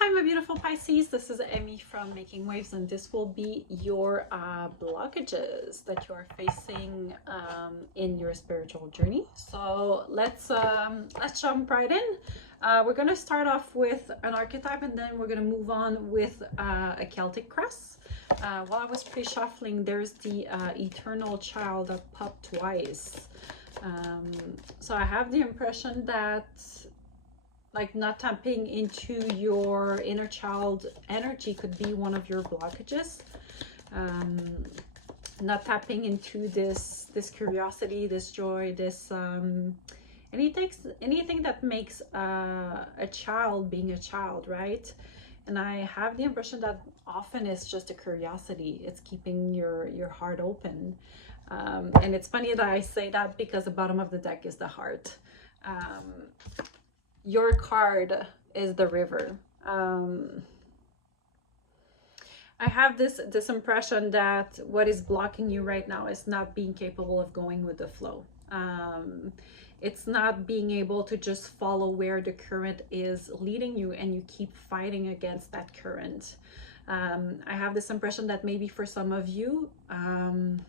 Hi, my beautiful Pisces. This is Emmy from Making Waves, and this will be your blockages that you are facing in your spiritual journey. So let's jump right in. We're gonna start off with an archetype, and then we're gonna move on with a Celtic cross. While I was pre-shuffling, there's the Eternal Child that popped twice. So I have the impression that like not tapping into your inner child energy could be one of your blockages. Not tapping into this curiosity, this joy, this anything that makes a child being a child, right? And I have the impression that often it's just a curiosity. It's keeping your heart open. And it's funny that I say that because the bottom of the deck is the heart. Your card is the river. I have this impression that what is blocking you right now is not being capable of going with the flow. It's not being able to just follow where the current is leading you, and you keep fighting against that current. I have this impression that maybe for some of you,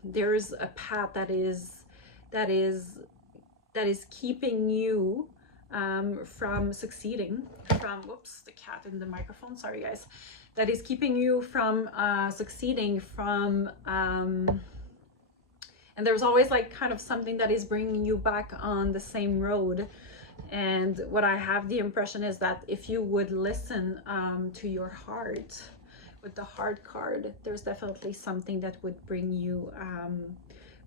there's a path that is keeping you from succeeding, from whoops, the cat in the microphone, sorry guys, that is keeping you from succeeding, from and there's always like kind of something that is bringing you back on the same road. And what I have the impression is that if you would listen to your heart with the heart card, there's definitely something that would bring you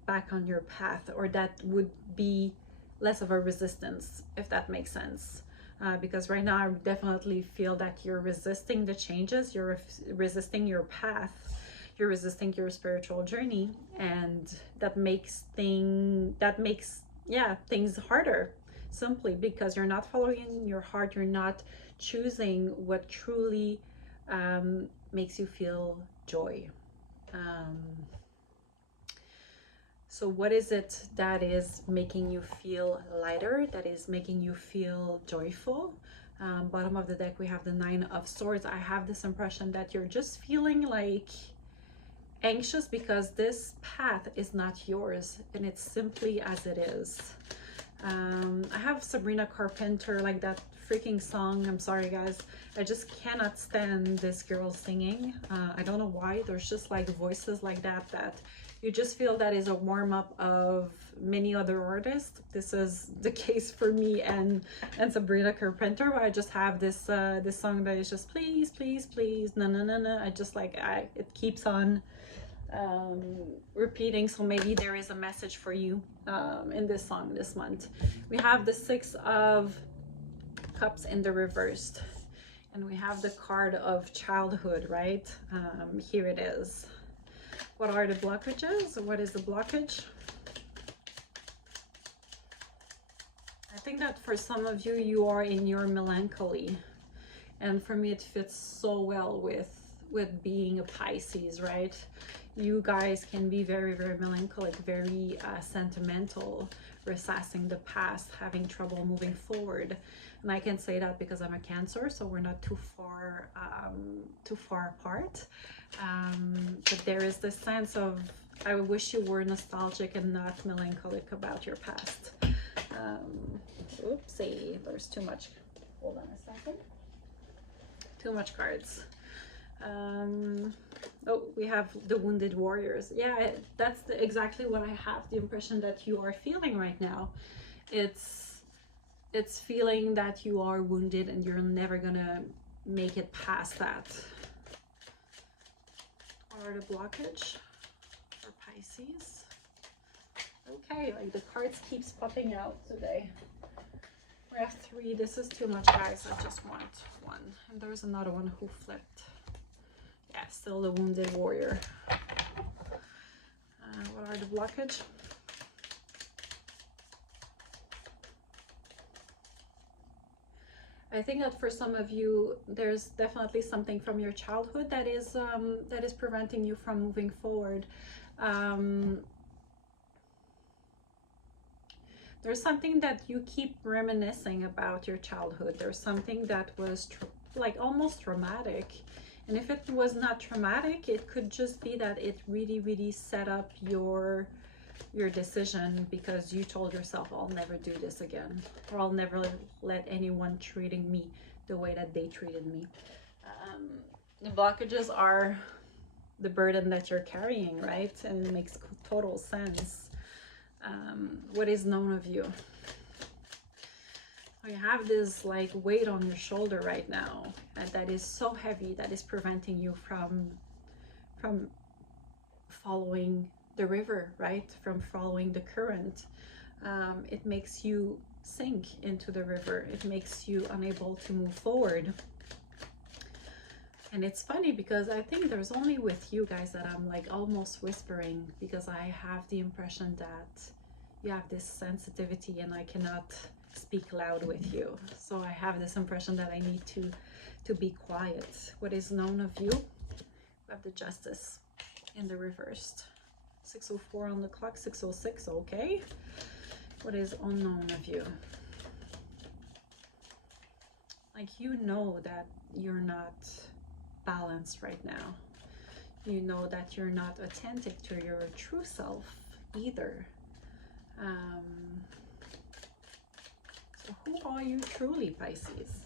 back on your path, or that would be less of a resistance, if that makes sense. Because right now I definitely feel that you're resisting the changes, you're resisting your path, you're resisting your spiritual journey, and that makes things harder, simply because you're not following your heart, you're not choosing what truly makes you feel joy. So what is it that is making you feel lighter, that is making you feel joyful? Bottom of the deck, we have the Nine of Swords. I have this impression that you're just feeling like anxious because this path is not yours, and it's simply as it is. I have Sabrina Carpenter, like that freaking song. I'm sorry guys, I just cannot stand this girl singing. I don't know why. There's just like voices like that you just feel that is a warm-up of many other artists. This is the case for me and Sabrina Carpenter, where I just have this this song that is just please please please no no no no. I just like it keeps on repeating. So maybe there is a message for you in this song this month. We have the Six of Cups in the reversed, and we have the card of childhood, right? Here it is. What are the blockages? What is the blockage? I think that for some of you, you are in your melancholy, and for me it fits so well with being a Pisces, right? You guys can be very, very melancholic, very sentimental, resassing the past, having trouble moving forward. And I can say that because I'm a Cancer, so we're not too far apart. But there is this sense of, I wish you were nostalgic and not melancholic about your past. Oopsie, there's too much. Hold on a second. Too much cards. Oh, we have the Wounded Warriors. Yeah, that's exactly what I have the impression that you are feeling right now. It's feeling that you are wounded and you're never gonna make it past that. What are the blockage for Pisces? Okay, like the cards keeps popping out today. We have 3. This is too much, guys. I just want 1. And there's another one who flipped. Yeah, still the Wounded Warrior. What are the blockage? I think that for some of you, there's definitely something from your childhood that is preventing you from moving forward. There's something that you keep reminiscing about your childhood. There's something that was like almost traumatic. And if it was not traumatic, it could just be that it really set up your decision, because you told yourself, I'll never do this again, or I'll never let anyone treating me the way that they treated me. The blockages are the burden that you're carrying, right? And it makes total sense. What is known of you? You have this like weight on your shoulder right now, and that is so heavy, that is preventing you from following the river, right? From following the current. It makes you sink into the river. It makes you unable to move forward. And it's funny because I think there's only with you guys that I'm like almost whispering, because I have the impression that you have this sensitivity and I cannot speak loud with you. So I have this impression that I need to be quiet. What is known of you? We have the Justice in the reversed. 6:04 on the clock, 6:06, okay. What is unknown of you? Like, you know that you're not balanced right now. You know that you're not authentic to your true self either. So who are you truly, Pisces?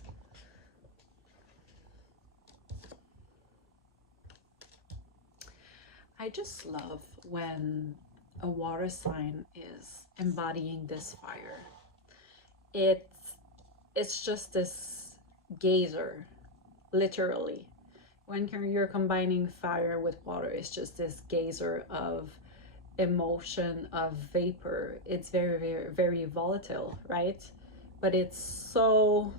I just love when a water sign is embodying this fire. It's just this gazer, literally. When you're combining fire with water, it's just this gazer of emotion, of vapor. It's very volatile, right? But it's so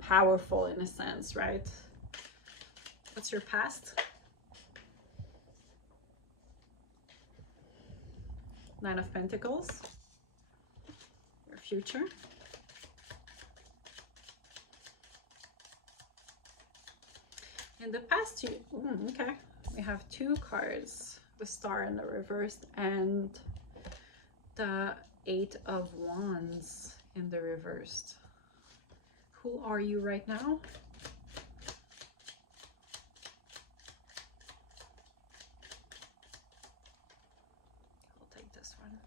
powerful in a sense, right? What's your past? Nine of Pentacles. Your future. In the past, okay, we have two cards, the Star in the reversed and the Eight of Wands in the reversed. Who are you right now? I'll take this one.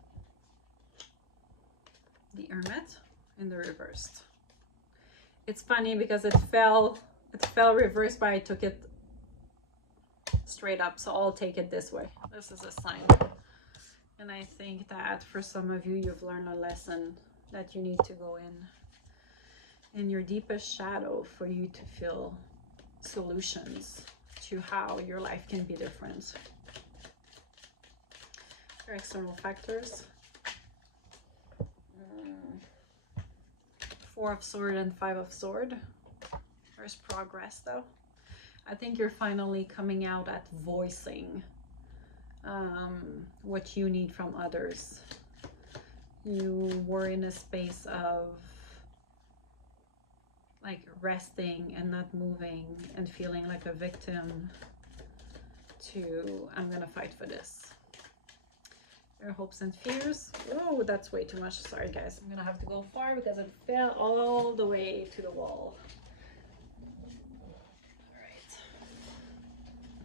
The Hermit in the reversed. It's funny because it fell reversed, but I took it straight up, so I'll take it this way. This is a sign. And I think that for some of you, you've learned a lesson that you need to go in your deepest shadow for you to feel solutions to how your life can be different. Your external factors. Four of Swords and Five of Swords. There's progress though. I think you're finally coming out at voicing what you need from others. You were in a space of like resting and not moving and feeling like a victim to, I'm gonna fight for this. Your hopes and fears. Oh, that's way too much. Sorry guys, I'm gonna have to go far because it fell all the way to the wall.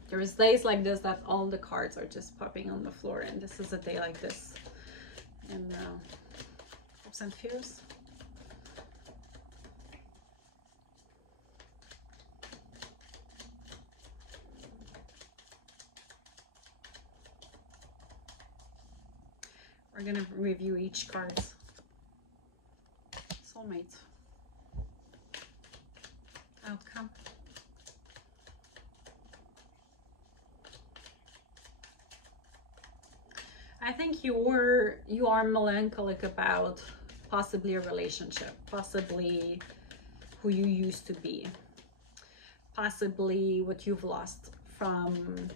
There's days like this that all the cards are just popping on the floor, and this is a day like this. And hopes and fears. We're gonna review each card. Soulmate. Outcome. I think you are melancholic about possibly a relationship, possibly who you used to be, possibly what you've lost from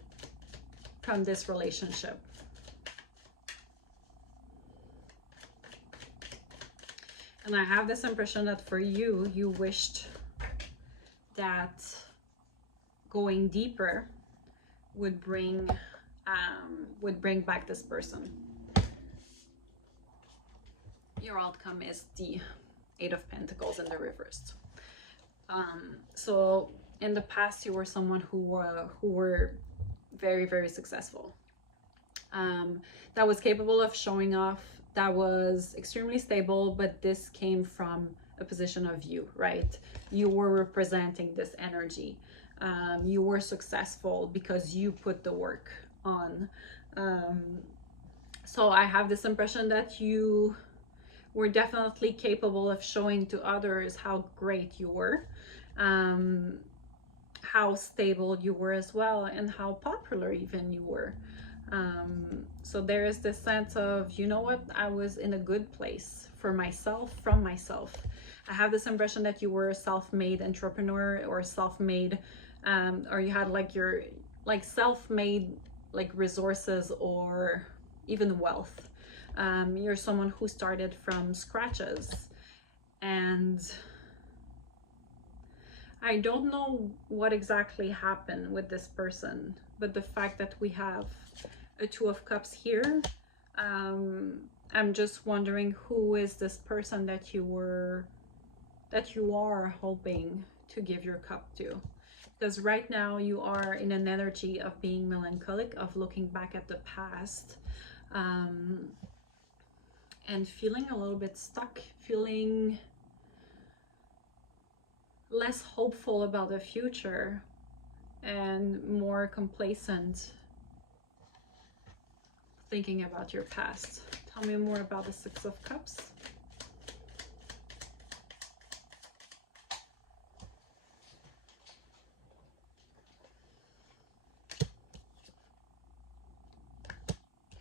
this relationship. And I have this impression that for you, you wished that going deeper would bring back this person. Your outcome is the Eight of Pentacles in the reversed. So in the past, you were someone who were very, very successful, that was capable of showing off, that was extremely stable, but this came from a position of you, right? You were representing this energy. You were successful because you put the work on. So I have this impression that you were definitely capable of showing to others how great you were, how stable you were as well, and how popular even you were. So there is this sense of, you know what, I was in a good place for myself, from myself. I have this impression that you were a self-made entrepreneur, or self-made, or you had like your like self-made like resources or even wealth. You're someone who started from scratches, and I don't know what exactly happened with this person, but the fact that we have a Two of Cups here, I'm just wondering, who is this person that you are hoping to give your cup to? Because right now you are in an energy of being melancholic, of looking back at the past, and feeling a little bit stuck, feeling less hopeful about the future and more complacent, thinking about your past. Tell me more about the Six of Cups.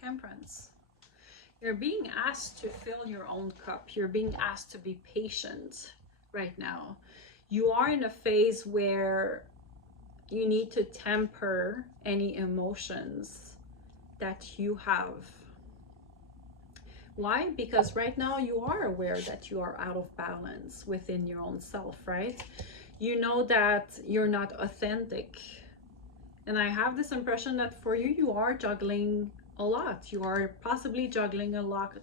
Temperance. You're being asked to fill your own cup. You're being asked to be patient right now. You are in a phase where you need to temper any emotions that you have. Why? Because right now you are aware that you are out of balance within your own self, right? You know that you're not authentic. And I have this impression that for you, you are juggling a lot. You are possibly juggling a lot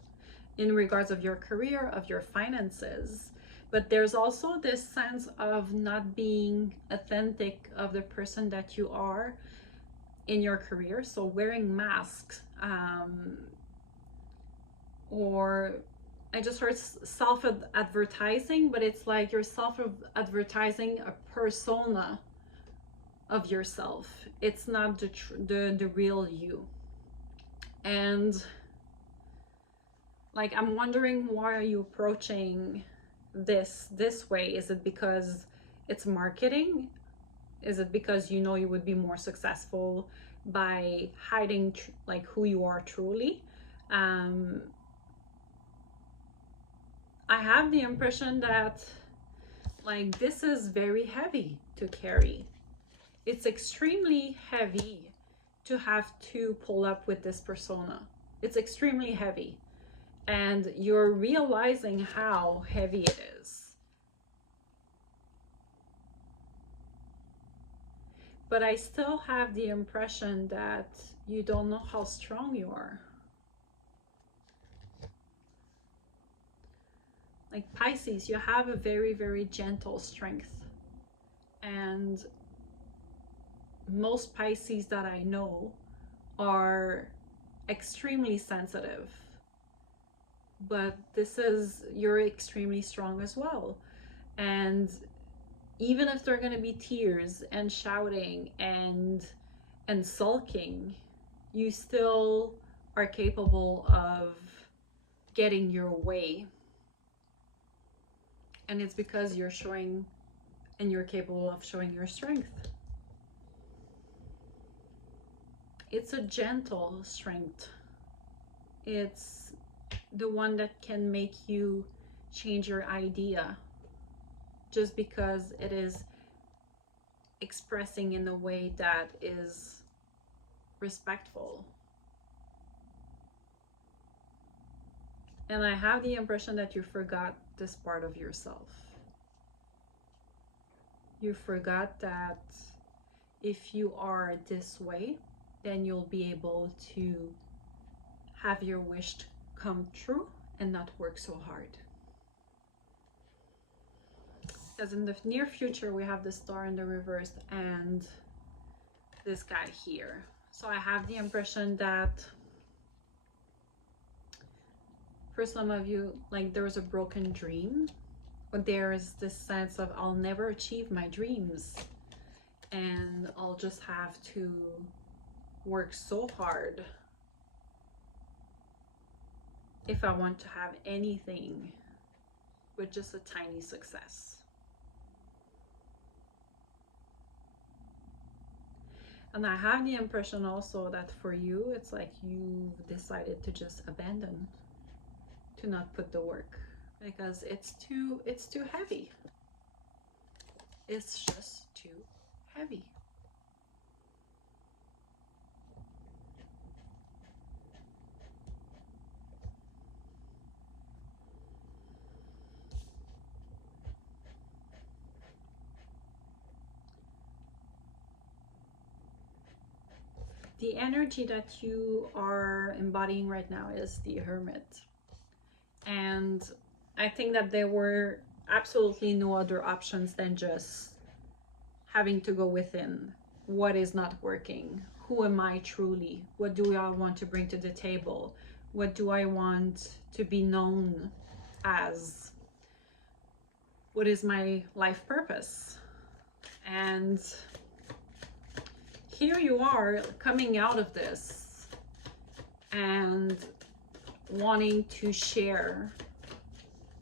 in regards of your career, of your finances. But there's also this sense of not being authentic of the person that you are in your career. So wearing masks, or I just heard self-advertising, but it's like you're self-advertising a persona of yourself. It's not the real you. And like, I'm wondering, why are you approaching this way? Is it because it's marketing? Is it because you know you would be more successful by hiding like who you are truly? I have the impression that like this is very heavy to carry. It's extremely heavy to have to pull up with this persona. It's extremely heavy. And you're realizing how heavy it is. But I still have the impression that you don't know how strong you are. Like Pisces, you have a very, very gentle strength. And most Pisces that I know are extremely sensitive. But you're extremely strong as well. And even if there are going to be tears and shouting and sulking, you still are capable of getting your way. And it's because you're showing and you're capable of showing your strength. It's a gentle strength. It's the one that can make you change your idea just because it is expressing in a way that is respectful. And I have the impression that you forgot this part of yourself. You forgot that if you are this way, then you'll be able to have your wish come true and not work so hard. Because in the near future, we have the Star in the reverse and this guy here. So I have the impression that for some of you, like there's a broken dream, but there is this sense of I'll never achieve my dreams and I'll just have to work so hard if I want to have anything with just a tiny success. And I have the impression also that for you, it's like you decided to just abandon, to not put the work, because it's too heavy. It's just too heavy. The energy that you are embodying right now is the Hermit. And I think that there were absolutely no other options than just having to go within. What is not working? Who am I truly? What do I want to bring to the table? What do I want to be known as? What is my life purpose? And here you are coming out of this and wanting to share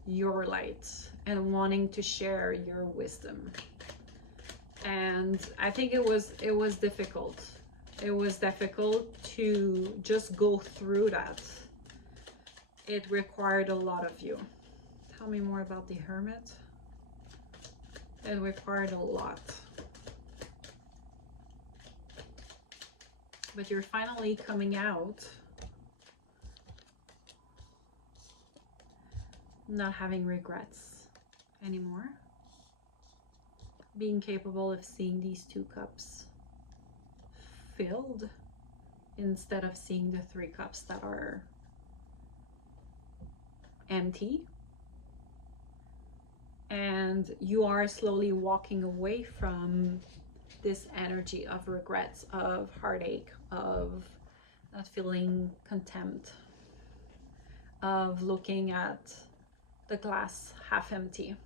your light and wanting to share your wisdom. And I think it was difficult. It was difficult to just go through that. It required a lot of you. Tell me more about the Hermit. It required a lot. But you're finally coming out, not having regrets anymore, being capable of seeing these 2 cups filled instead of seeing the 3 cups that are empty. And you are slowly walking away from this energy of regrets, of heartache, of not feeling contempt, of looking at the glass half empty.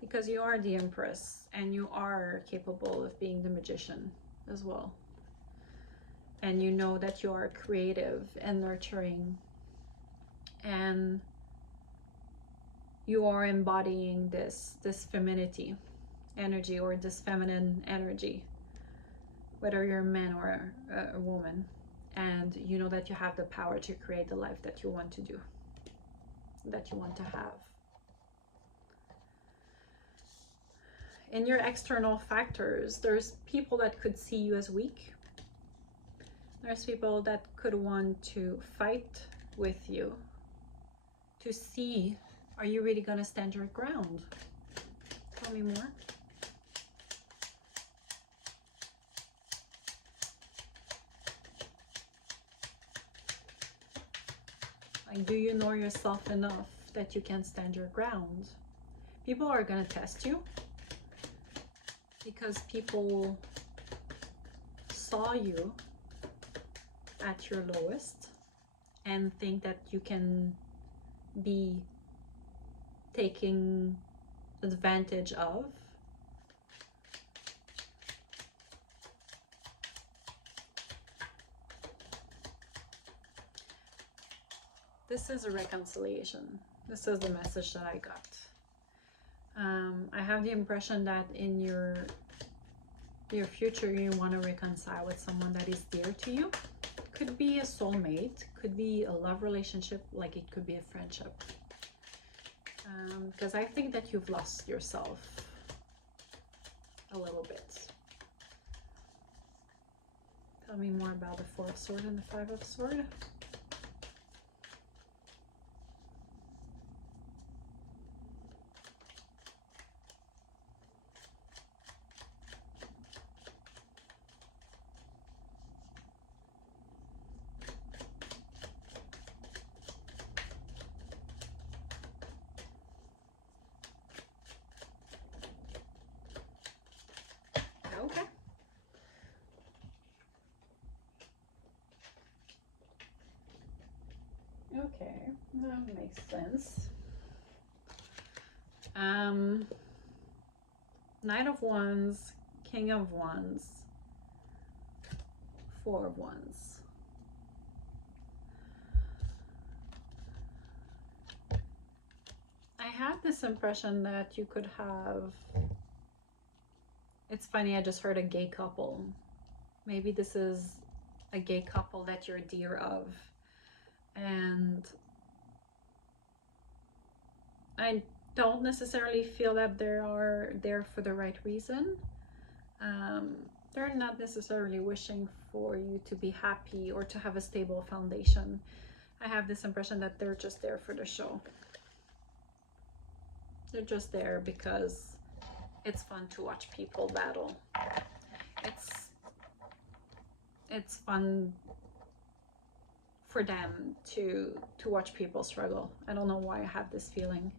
Because you are the Empress and you are capable of being the Magician as well. And you know that you are creative and nurturing, and you are embodying this femininity energy, or this feminine energy, whether you're a man or a woman. And you know that you have the power to create the life that you want to do, that you want to have. In your external factors, there's people that could see you as weak. There's people that could want to fight with you to see, are you really going to stand your ground? Tell me more. Like, do you know yourself enough that you can stand your ground? People are going to test you because people saw you at your lowest and think that you can be taking advantage of. This is a reconciliation. This is the message that I got. I have the impression that in your future you want to reconcile with someone that is dear to you. Could be a soulmate, could be a love relationship, like it could be a friendship. Because I think that you've lost yourself a little bit. Tell me more about the 4 of Swords and the 5 of Swords. That makes sense. Knight of Wands, King of Wands, Four of Wands. I had this impression that you could have, it's funny, I just heard a gay couple. Maybe this is a gay couple that you're dear of, and I don't necessarily feel that they are there for the right reason. They're not necessarily wishing for you to be happy or to have a stable foundation. I have this impression that they're just there for the show. They're just there because it's fun to watch people battle. It's fun for them to watch people struggle. I don't know why I have this feeling.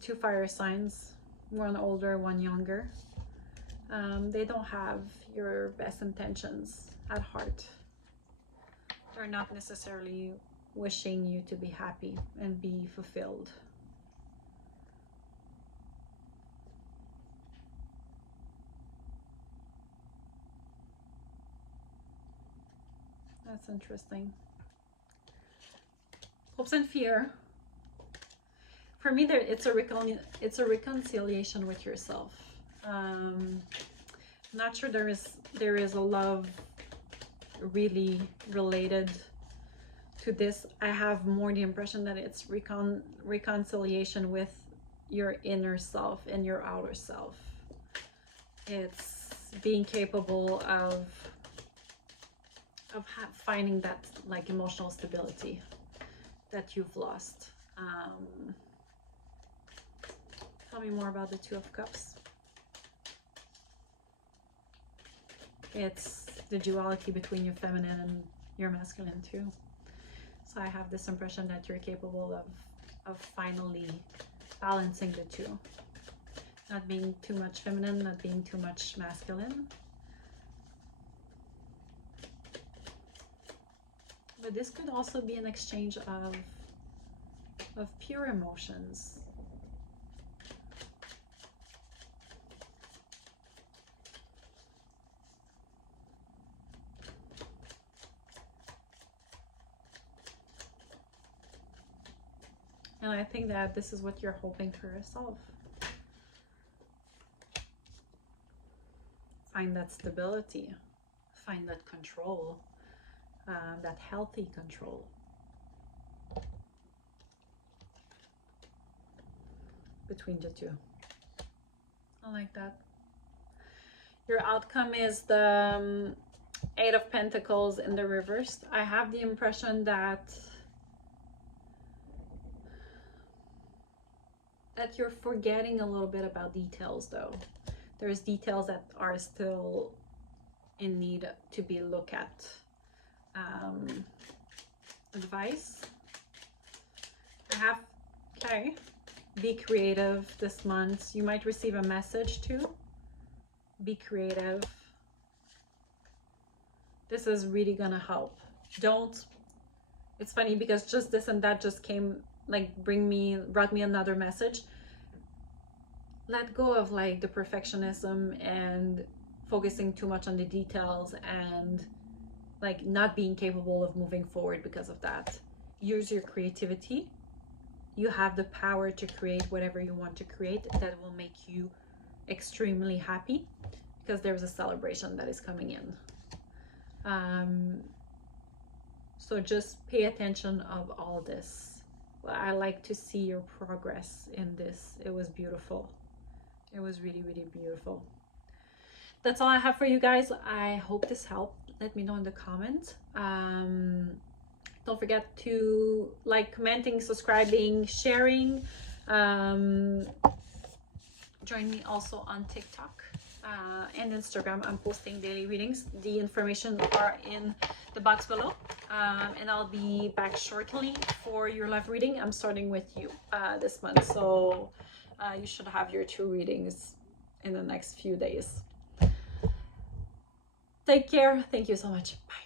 Two fire signs, one older, one younger. They don't have your best intentions at heart. They're not necessarily wishing you to be happy and be fulfilled. That's interesting. Hopes and fear. For me, it's a reconciliation with yourself. Not sure there is a love really related to this. I have more the impression that it's reconciliation with your inner self and your outer self. It's being capable of finding that like emotional stability that you've lost. Tell me more about the Two of Cups. It's the duality between your feminine and your masculine too. So I have this impression that you're capable of finally balancing the two. Not being too much feminine, not being too much masculine. But this could also be an exchange of pure emotions. And I think that this is what you're hoping for yourself. Find that stability, find that control, that healthy control. Between the two. I like that. Your outcome is the Eight of Pentacles in the reverse. I have the impression that you're forgetting a little bit about details though. There's details that are still in need to be looked at. Advice. I have, okay, be creative this month. You might receive a message too. Be creative. This is really gonna help. It's funny because just this and that just came, like brought me another message. Let go of like the perfectionism and focusing too much on the details and like not being capable of moving forward because of that. Use your creativity. You have the power to create whatever you want to create that will make you extremely happy, because there's a celebration that is coming in. So just pay attention of all this. I like to see your progress in this. It was beautiful. It was really, really beautiful. That's all I have for you guys. I hope this helped. Let me know in the comments. Don't forget to like, commenting, subscribing, sharing. Join me also on TikTok and Instagram. I'm posting daily readings. The information are in the box below. And I'll be back shortly for your live reading. I'm starting with you this month. So you should have your 2 readings in the next few days. Take care. Thank you so much. Bye.